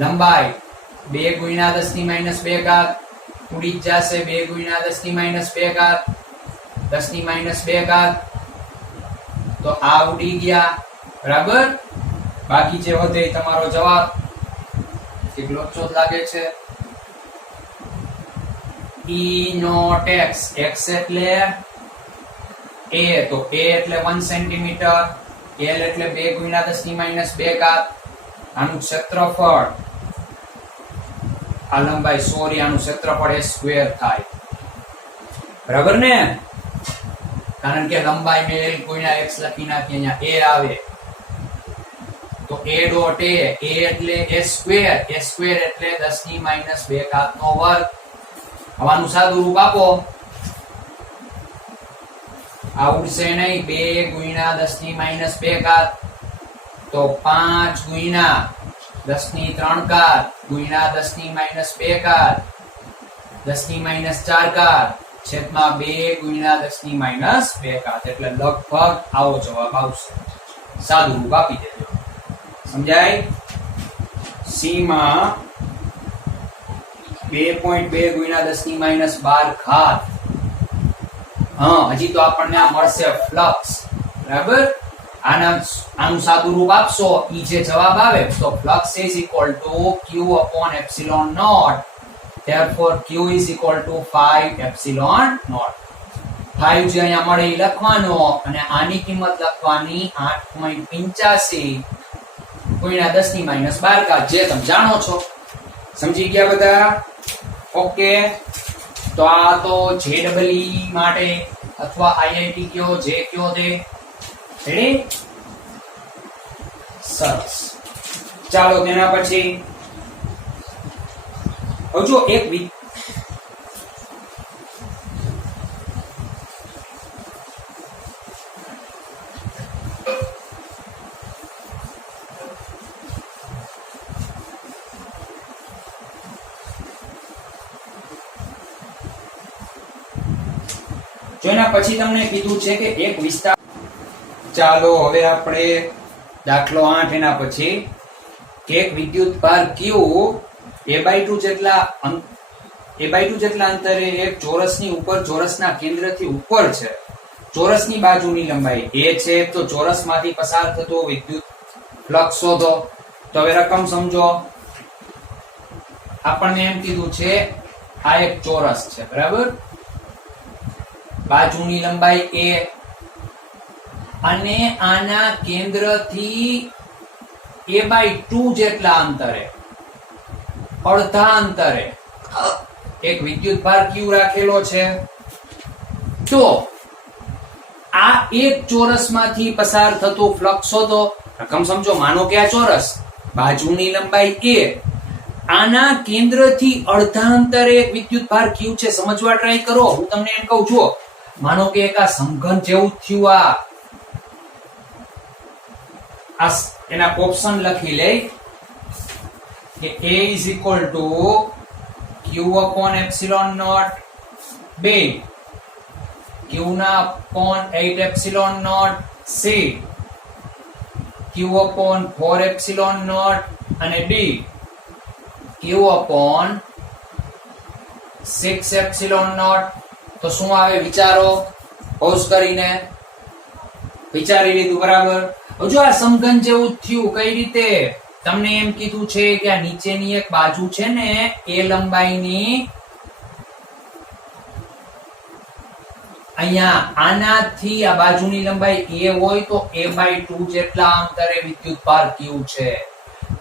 લંબાઈ 2 ગુણ્યા 10⁻², ઉડી જ જશે. 2 ગુણ્યા 10⁻², 10⁻². તો આ ઉડી ગયા. બરાબર? બાકી જે વધે તમારો જવાબ. કેટલો ચોથ લાગે છે? E નોટ x, x એટલે a, તો a એટલે 1 સેન્ટીમીટર, L એટલે 2 ગુણ્યા 10⁻². આનું ક્ષેત્રફળ, આ લંબાઈ, સોરી, આનું ક્ષેત્રફળ એ સ્ક્વેર થાય. બરાબર ને? કારણ કે લંબાઈ મેં L ગુણ્યા x લખી નાખી, અહીંયા a આવે. તો a ડોટ a, એટલે a સ્ક્વેર, એટલે 10⁻² નો વર્ગ. આનું સાદું રૂપ આપો. આ ઉડશે નહીં. 2 ગુણ્યા 10⁻², તો 5 ગુણ્યા 10⁻³ ગુણ્યા 10⁻², 10⁻⁴ છેદમાં 2 ગુણ્યા 10⁻². એટલે લગભગ આવો જવાબ આવશે. સાદું રૂપ આપી દેજો. સમજાય? સી માં 2.2 ગુણ્યા 10⁻12 હા, હજી તો આપણને આ મળશે ફ્લક્સ. બરાબર? આનું સાદું રૂપ આપશો, ઈ જે જવાબ આવે તો flux is equal two q upon epsilon naught. therefore q is equal to 5 epsilon naught. 5 જે અહીંયા મળે એ લખવાનો અને આની કિંમત લખવાની 8.85 ગુણ્યા 10 ની -12 જે તમે જાણો છો. સમજી ગયા બધા? ઓકે. તો આ તો JEE માટે અથવા IIT કયો જે કયો તે રેડી. સરસ. ચાલો તેના પછી હવે જો એક જો એના પછી તમને કીધું છે કે એક વિસ્તાર. ચાલો હવે આપણે દાખલો 8 એના પછી કે એક વિદ્યુત ભાર Q a/2 જેટલા અંતરે એક ચોરસની ઉપર ચોરસના કેન્દ્રથી ઉપર છે. ચોરસની બાજુની લંબાઈ a છે તો ચોરસમાંથી પસાર થતો વિદ્યુત ફ્લક્સ શોધો. તો હવે રકમ સમજો. આપણને એમ કીધું છે આ એક ચોરસ છે, બરાબર? બાજુની લંબાઈ a અને આના કેન્દ્રથી a/2 જેટલા અંતરે, અડધા અંતરે એક વિદ્યુત ભાર q રાખેલો છે. તો આ એક ચોરસમાંથી પસાર થતો ફ્લક્સ શોધો. રકમ સમજો. માનો કે આ ચોરસ, બાજુની લંબાઈ a, આના કેન્દ્રથી અડધા અંતરે એક વિદ્યુત ભાર q છે. સમજવા ટ્રાય કરો. હું તમને એમ કહું છું, માનો કે એક આ સમઘન જેવું થયું. આ એના ઓપ્શન લખી લે કે a is equal to q upon epsilon naught 2, q ના upon 8 epsilon naught c, q upon 4 epsilon naught અને d, q upon 6 epsilon naught. તો શું આવે વિચારો? પોઝ કરીને વિચારી લીધું, બરાબર? જો આ સમઘન જેવું થયું કઈ રીતે? તમને એમ કીધું છે કે આ નીચેની એક બાજુ છે ને એ લંબાઈની, અહીંયા આનાથી આ બાજુની લંબાઈ a હોય તો a/2 જેટલા અંતરે વિદ્યુત ભાર q છે.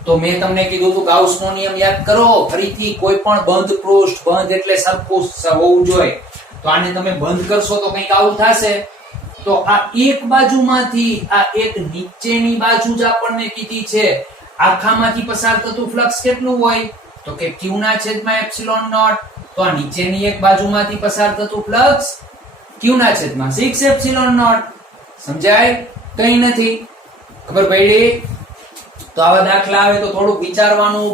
તો મેં તમને કીધું હતું ગાઉસનો નિયમ યાદ કરો ફરીથી. કોઈ પણ બંધ પૃષ્ઠ, બંધ એટલે સરખું હોવું જોઈએ. તો આને તમે બંધ કરશો તો કંઈક આવું થશે. તો આ એક બાજુમાંથી આ એક નીચેની બાજુ જ આપણને કીધી છે. આખામાંથી પસાર થતું ફ્લક્સ કેટલું હોય? તો કે q ના છેદમાં એપ્સિલોન નોટ. તો આ નીચેની એક બાજુમાંથી પસાર થતું ફ્લક્સ q ના છેદમાં 6 એપ્સિલોન નોટ. સમજાય? કઈ નથી. ખબર પડી? તો આવા દાખલા આવે તો થોડુંક વિચારવાનું.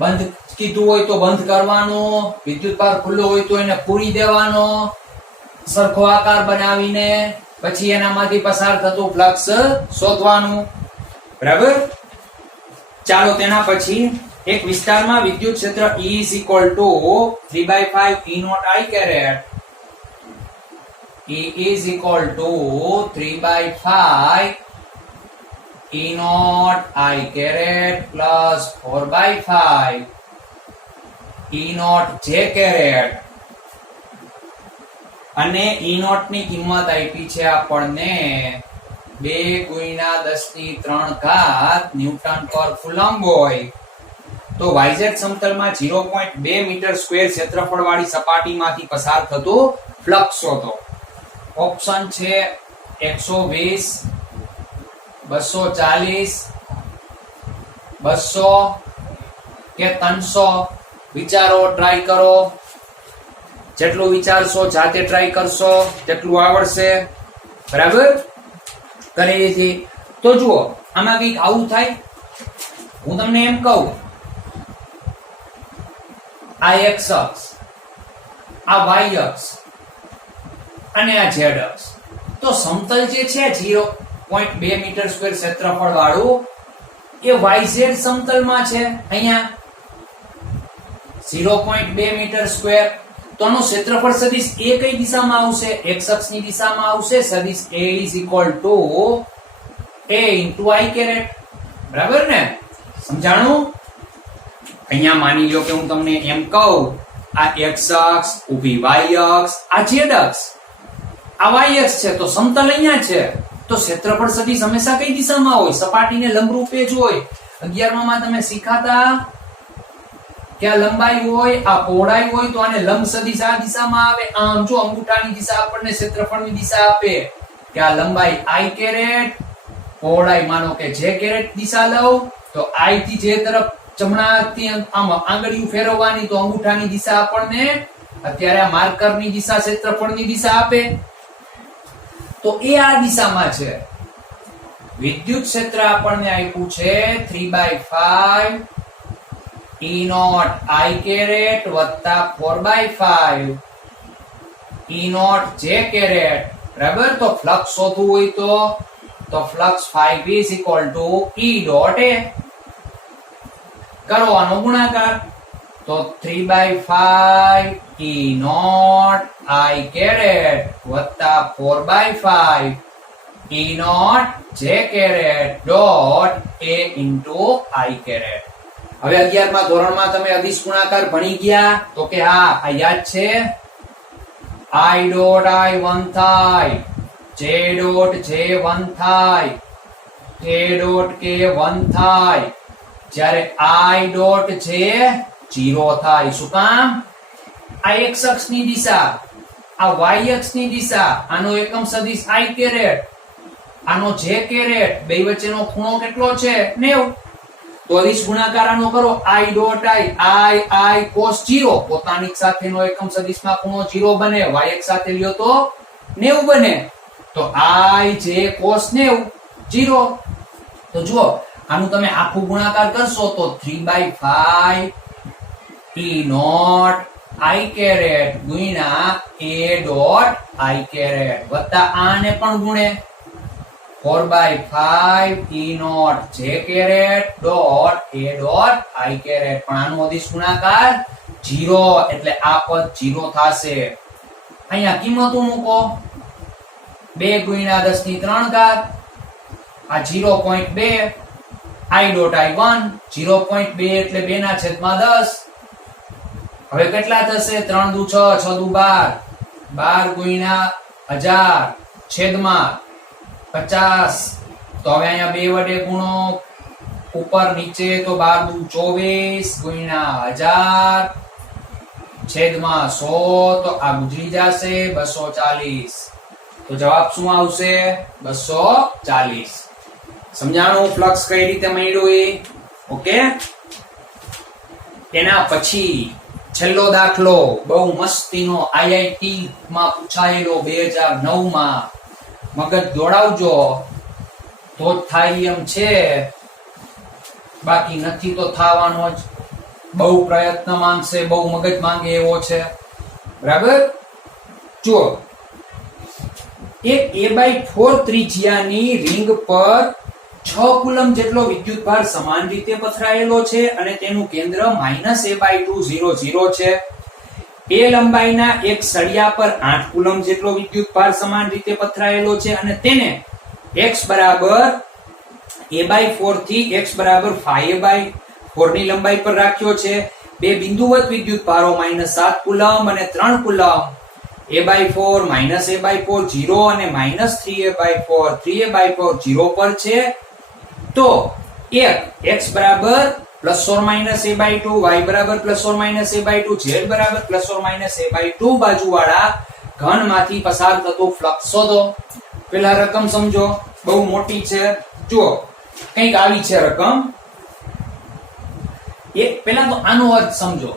બંધ કીધું હોય તો બંધ કરવાનું, વિદ્યુત ભાર ખુલ્લો હોય તો એને પૂરી દેવાનો સરખો આકાર બનાવીને, પછી એનામાંથી પસાર થતું ફ્લક્સ શોધવાનું. બરાબર? ચાલો તેના પછી એક વિસ્તારમાં વિદ્યુત ક્ષેત્ર E is equal to 3/5 E naught I caret. E is equal to 3/5 E naught I caret plus 4/5 E naught J caret. અને E naught ની કિંમત આપી છે આપણને 2 × 10⁻³ ન્યૂટન પર કુલમ્બ હોય. તો YZ સમતલમાં 0.2 મીટર સ્ક્વેર ક્ષેત્રફળ વાળી સપાટીમાંથી પસાર થતું ફ્લક્સ શોધો. ઓપ્શન છે 120, 240, 200 કે 300. વિચારો, ટ્રાય કરો. જેટલું વિચારશો, જાતે ટ્રાય કરશો, તેટલું આવડશે. બરાબર? કરી દીધી. તો જુઓ, આમાં કંઈક આવું થાય. હું તમને એમ કહું, આ x અક્ષ, આ y અક્ષ અને આ z અક્ષ. તો સમતલ જે છે 0.2 મીટર સ્ક્વેર ક્ષેત્રફળ વાળું એ YZ સમતલમાં છે. અહીંયા 0.2 મીટર સ્ક્વેર. તો આનો ક્ષેત્રફળ સદિશ એ કઈ દિશામાં આવશે? x અક્ષની દિશામાં આવશે. સદિશ a is equal to a into I caret. બરાબર ને? સમજાણું? અહીંયા માની લો કે હું તમને એમ કહું, આ x અક્ષ, ઊભી y અક્ષ, આ z અક્ષ, આ y અક્ષ છે, તો સમતલ અહીંયા છે, તો ક્ષેત્રફળ સદિશ હંમેશા કઈ દિશામાં હોય? સપાટીને લંબરૂપે જ હોય. 11મા માં તમે શીખાતા કે આ લંબાઈ હોય, આ પહોળાઈ હોય, તો આને લંબ સદિશ આ દિશામાં આવે. આમ જો અંગૂઠાની દિશા આપણને ક્ષેત્રફળની દિશા આપે કે આ લંબાઈ I કેરેટ, પહોળાઈ માનો કે j કેરેટ દિશા લઉં, તો I થી j તરફ જમણાથી આમ આંગળીઓ ફેરવવાની, તો અંગૂઠાની દિશા આપણને અત્યારે આ માર્કરની દિશા ક્ષેત્રફળની દિશા આપે. તો એ આ દિશામાં છે. વિદ્યુત ક્ષેત્ર આપણને આપ્યું છે 3/5 E naught I caret વત્તા 4/5 E naught J caret. બરાબર? તો ફ્લક્સ શોધવું હોય તો flux 5 is equal to E dot A. કરો આનો ગુણાકાર, તો 3/5 E naught I caret વત્તા 4/5 E naught J caret dot A into I caret. હવે 11મા ધોરણમાં તમે અદિશ ગુણાકાર ભણી ગયા? તો કે હા, આ યાદ છે. I dot I 1 થાય, J dot J 1 થાય, K dot K 1 થાય, જ્યારે I dot J 0 થાય. શું કામ? આ x અક્ષની દિશા, આ y અક્ષની દિશા, આનો એકમ સદિશ I કેરેટ, આનો j કેરેટ, બે વચ્ચેનો ખૂણો કેટલો છે? 90. તો અદિશ ગુણાકાર આનો કરો, I dot I cos 0, પોતાની સાથેનો એકમ સદિશમાં ખૂણો 0 બને, y અક્ષ સાથે લ્યો તો 90 બને, તો I j cos 90 0. તો જુઓ, આનું તમે આખું ગુણાકાર કરશો તો 3/5 E naught I caret ગુણ્યા A dot I caret વત્તા આને પણ ગુણે 4/5 E naught J caret dot A dot I caret. પણ આનો અદિશ ગુણાકાર 0, એટલે આ પદ 0 થાશે. અહીંયા કિંમતો મૂકો, 2 ગુણ્યા 10 ની 3 ઘાત, આ 0.2 I dot I 1 0.2 એટલે 2/10. હવે કેટલા થશે? 3 દુ 6, 6 દુ 12, 12 ગુણ્યા 1000 છેદમાં 50. તો હવે અહીંયા 2 વડે ગુણો, ઉપર નીચે, તો 12 દુ 24 ગુણ્યા 1000 છેદમાં 100, તો આ ગુજરી જશે 240. તો જવાબ શું આવશે? 240. સમજાણું ફ્લક્સ કઈ રીતે મળ્યું એ? ઓકે. એના પછી છેલ્લો દાખલો બહુ મસ્તીનો IIT માં પૂછાયેલો 2009 માં. મગજ દોડાવજો તો જ થાય એમ છે, બાકી નથી તો થવાનો જ. બહુ પ્રયત્ન માંગશે, બહુ મગજ માંગે એવો છે. બરાબર? જુઓ, એક A/4 ત્રિજ્યાની રિંગ પર 6 કુલમ જેટલો વિદ્યુતભાર સમાન રીતે પથરાયેલો છે અને તેનું કેન્દ્ર -A/2 0 0 છે. એ લંબાઈના એક સળિયા પર 8 કુલમ જેટલો વિદ્યુતભાર સમાન રીતે પથરાયેલો છે અને તેને x બરાબર A/4 થી x બરાબર 5A/4 ની લંબાઈ પર રાખ્યો છે. બે બિંદુવત વિદ્યુતભારો -7 કુલમ અને 3 કુલમ A/4 -A/4 0 અને -3A/4 3A/4 0 પર છે. તો એક x બરાબર +or-A/2, y બરાબર +or-A/2, z બરાબર +or-A/2 બાજુવાળા ઘનમાંથી પસાર થતો ફ્લક્સ શોધો. પેલા રકમ સમજો, બહુ મોટી છે. જુઓ, કંઈક આવી છે રકમ. એક પેલા તો આનો અર્થ સમજો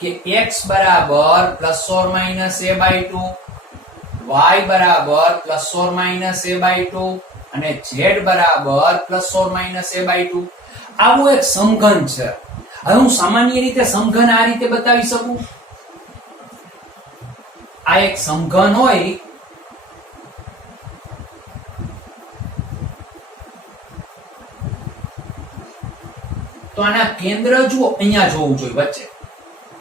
કે x બરાબર +or-A/2, y બરાબર +or-A/2 અને z બરાબર +or-A/2. આવો એક સમઘન છે. હવે હું સામાન્ય રીતે સમઘન આ રીતે બતાવી શકું. આ એક સમઘન હોય તો આના કેન્દ્ર જુઓ, અહીંયા જોવું જોઈએ વચ્ચે.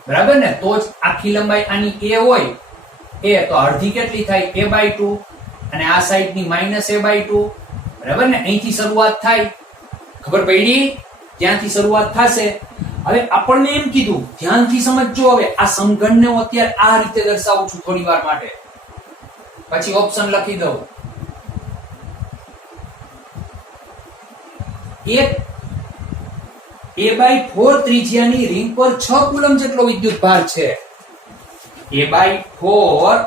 બરાબર ને? તો જ આખી લંબાઈ આની a હોય a, તો અડધી કેટલી થાય? a/2, અને આ સાઈડની -a/2. બરાબર ને? અહીંથી શરૂઆત થાય, ખબર પડી? ત્યાંથી શરૂઆત થશે. હવે આપણને એમ કીધું, ધ્યાનથી સમજજો. હવે આ સમઘનને હું અત્યારે આ રીતે દર્શાવું છું થોડી વાર માટે, પછી ઓપ્શન લખી દઉં. એક a/4 ત્રિજ્યાની રિંગ પર 6 કુલમ જેટલો વિદ્યુત ભાર છે. a/4,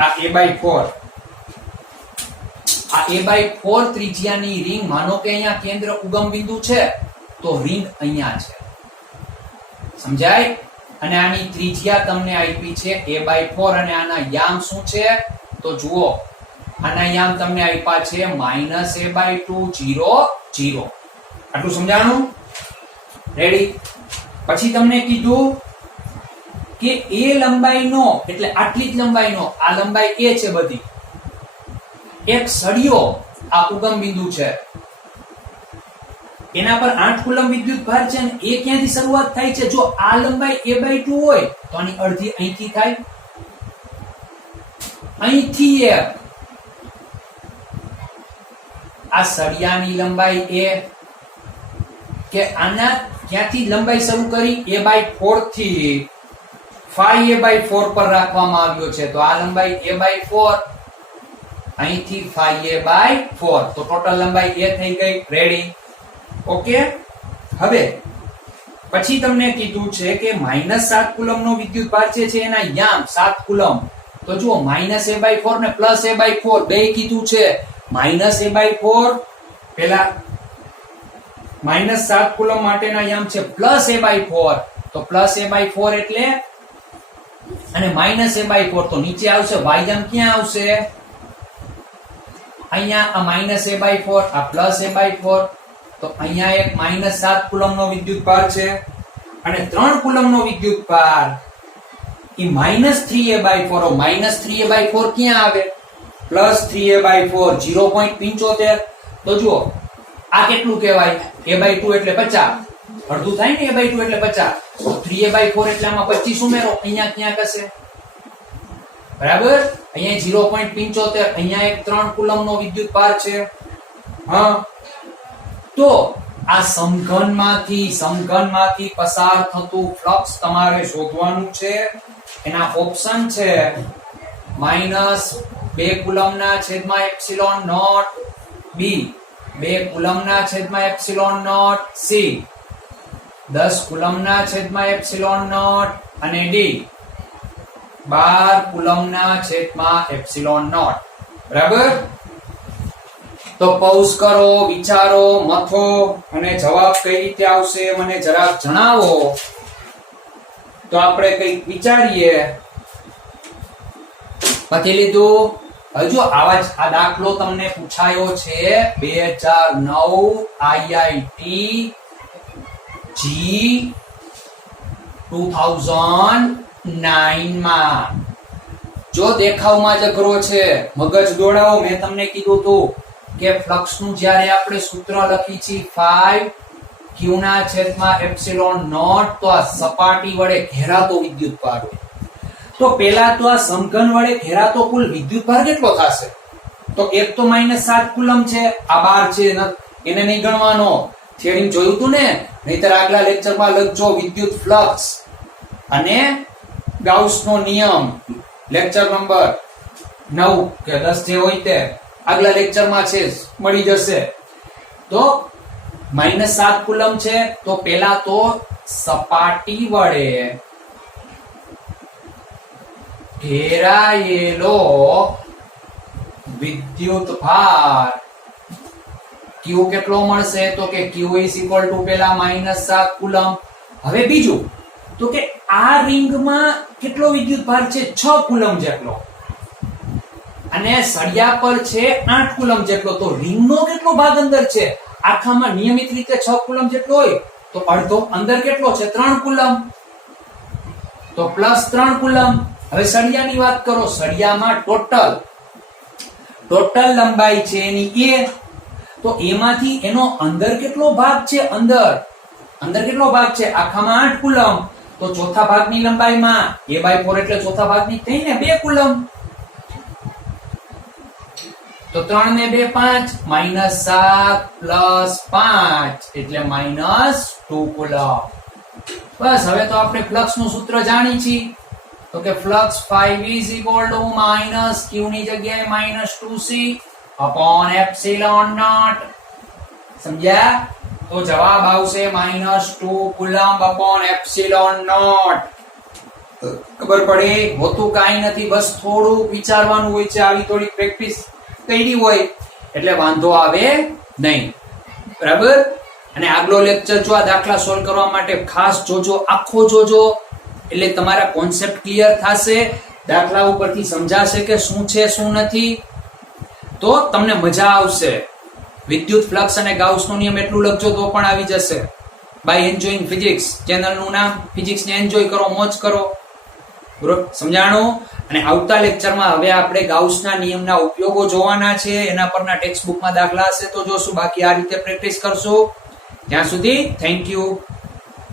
આ a/4 ત્રિજ્યાની રિંગ, માનો કે અહીંયા કેન્દ્ર ઉગમ બિંદુ છે, તો રિંગ અહીંયા છે. સમજાય? અને આની ત્રિજ્યા તમને આપી છે a/4, અને આના યામ શું છે? તો જુઓ, આના યામ તમને આપ્યા છે -a/2, 0, 0. આટલું સમજાણું? રેડી? પછી તમને કીધું કે એ લંબાઈનો, એટલે આટલી જ લંબાઈનો, આ લંબાઈ a છે બધી, એક સળિયો આ ઉગમ બિંદુ છે, એના પર 8 કુલમ વિદ્યુત ભાર છે, અને એ ક્યાંથી શરૂઆત થાય છે? જો આ લંબાઈ a/2 હોય તો આની અડધી અહીંથી થાય, અહીંથી એક. આ સળિયાની લંબાઈ a, કે આના ક્યાંથી લંબાઈ શરૂ કરી? a/4 થી phi a/4 પર રાખવામાં આવ્યો છે, તો આ લંબાઈ a/4, અહીંથી phi a/4, તો ટોટલ લંબાઈ a થઈ ગઈ. રેડી? ઓકે. હવે પછી તમને કીધું છે કે -7 કુલમનો વિદ્યુત ભાર છે, એના યામ 7 કુલમ. તો જુઓ, -a/4 ને +a/4 બે કીધું છે. -a/4 પેલા -7 કુલમ માટેના યામ છે +a/4, તો +a/4 એટલે, અને -a/4, તો નીચે આવશે y યામ ક્યાં આવશે? અહીંયા આ -a/4, આ +a/4, તો અહીંયા એક -7 કુલમનો વિદ્યુત ભાર છે, અને 3 કુલમનો વિદ્યુત ભાર એ -3a/4. -3a/4 ક્યાં આવે? +3a/4, 0.75. તો જુઓ, આ કેટલું કહેવાય? a/2 એટલે 50, અડધું થાય ને a/2 એટલે 50, તો 3a/4 એટલે આમાં 25 ઉમેરો, અહીંયા ક્યાંક હશે. બરાબર? અહીંયા 0.75, અહીંયા એક 3 કુલમનો વિદ્યુત ભાર છે. હા, તો આ સમઘનમાંથી પસાર થતું ફ્લક્સ તમારે શોધવાનું છે. એના ઓપ્શન છે -2 કુલમના છેદમાં એપ્સિલોન નોટ b, 2 કુલમના છેદમાં એપ્સિલોન નોટ c, 10 કુલમના છેદમાં એપ્સિલોન નોટ, અને d 12 કુલમના છેદમાં એપ્સિલોન નોટ. બરાબર? તો પૌઝ કરો, વિચારો, મથો, અને જવાબ કઈ રીતે આવશે મને જરાક જણાવો, તો આપણે કંઈક વિચારીએ. પછી લીધું. હજુ આવા જ આ દાખલો તમને પૂછાયો છે 2009 IIT G2009 માં. જો દેખાવમાં જ અઘરો છે, મગજ દોડાવો. મેં તમને કીધું હતું કે ફ્લક્સનું જ્યારે આપણે સૂત્ર લખી છીએ 5q/ε0, તો આ સપાટી વડે ઘેરાતો વિદ્યુત ભાર હોય. તો પેલા તો આ સમઘન વડે ઘેરાતો કુલ વિદ્યુત ભાર કેટલો થશે? તો એક તો -7 કુલમ છે, આ 12 છે, એને નહીં ગણવાનો. થિયરી જોયું હતું ને? નહીતર આગલા લેક્ચરમાં લખજો વિદ્યુત ફ્લક્સ અને ગાઉસનો નિયમ, લેક્ચર નંબર 9 કે 10 જે હોય તે આગલા લેક્ચરમાં છે, મળી જશે. તો -7 કુલમ છે, તો પેલા તો સપાટી વડે ઘેરાયેલો વિદ્યુત ભાર Q કેટલો મળશે? તો કે Q પેલા -7 કુલમ. હવે બીજું, તો કે આ રિંગમાં કેટલો વિદ્યુત ભાર છે? 6 કુલમ જેટલો, અને સળિયા પર છે 8 કુલમ જેટલો. તો રિંગનો કેટલો ભાગ અંદર છે? આખામાં નિયમિત રીતે 6 કુલમ જેટલો હોય, તો અડધો અંદર કેટલો છે? 3 કુલમ, તો +3 કુલમ. હવે સળિયાની વાત કરો. સળિયામાં ટોટલ લંબાઈ છે એની a, તો એમાંથી એનો અંદર કેટલો ભાગ છે? અંદર કેટલો ભાગ છે? આખામાં 8 કુલમ, તો ચોથા ભાગની લંબાઈમાં a/4 એટલે ચોથા ભાગની થઈ ને 2 કુલમ. તો 3 ને 2 5 -7 + 5 એટલે -2 કુલમ. બસ હવે તો આપણે ફ્લક્સ નું સૂત્ર જાણી છીએ. તો કે ફ્લક્સ phi v = q ની જગ્યાએ -2c / એપ્સિલોન નોટ. સમજ્યા? તો જવાબ આવશે -2 કુલમ / એપ્સિલોન નોટ. ખબર પડે? હોતું કાઈ નથી, બસ થોડું વિચારવાનું હોય છે. આવી થોડી પ્રેક્ટિસ કરી હોય એટલે વાંધો આવે નહીં. બરાબર? અને આગલો લેક્ચર જો આ દાખલા સોલ્વ કરવા માટે ખાસ જોજો, આખો જોજો, એટલે તમારા કોન્સેપ્ટ ક્લિયર થશે. દાખલા ઉપરથી સમજાશે કે શું છે શું નથી, તો તમને મજા આવશે. વિદ્યુત ફ્લક્સ અને ગાઉસનો નિયમ એટલું લખજો તો પણ આવી જશે. બાય એન્જોયિંગ ફિઝિક્સ ચેનલનું નામ. ફિઝિક્સને એન્જોય કરો, મોજ કરો. બરોબર? સમજાણું? અને આવતા લેક્ચરમાં હવે આપણે ગાઉસના નિયમના ઉપયોગો જોવાના છે. એના પરના ટેક્સ્ટ બુકમાં દાખલા હશે તો જોશું, બાકી આ રીતે પ્રેક્ટિસ કરશું. ત્યાં સુધી થેન્ક યુ.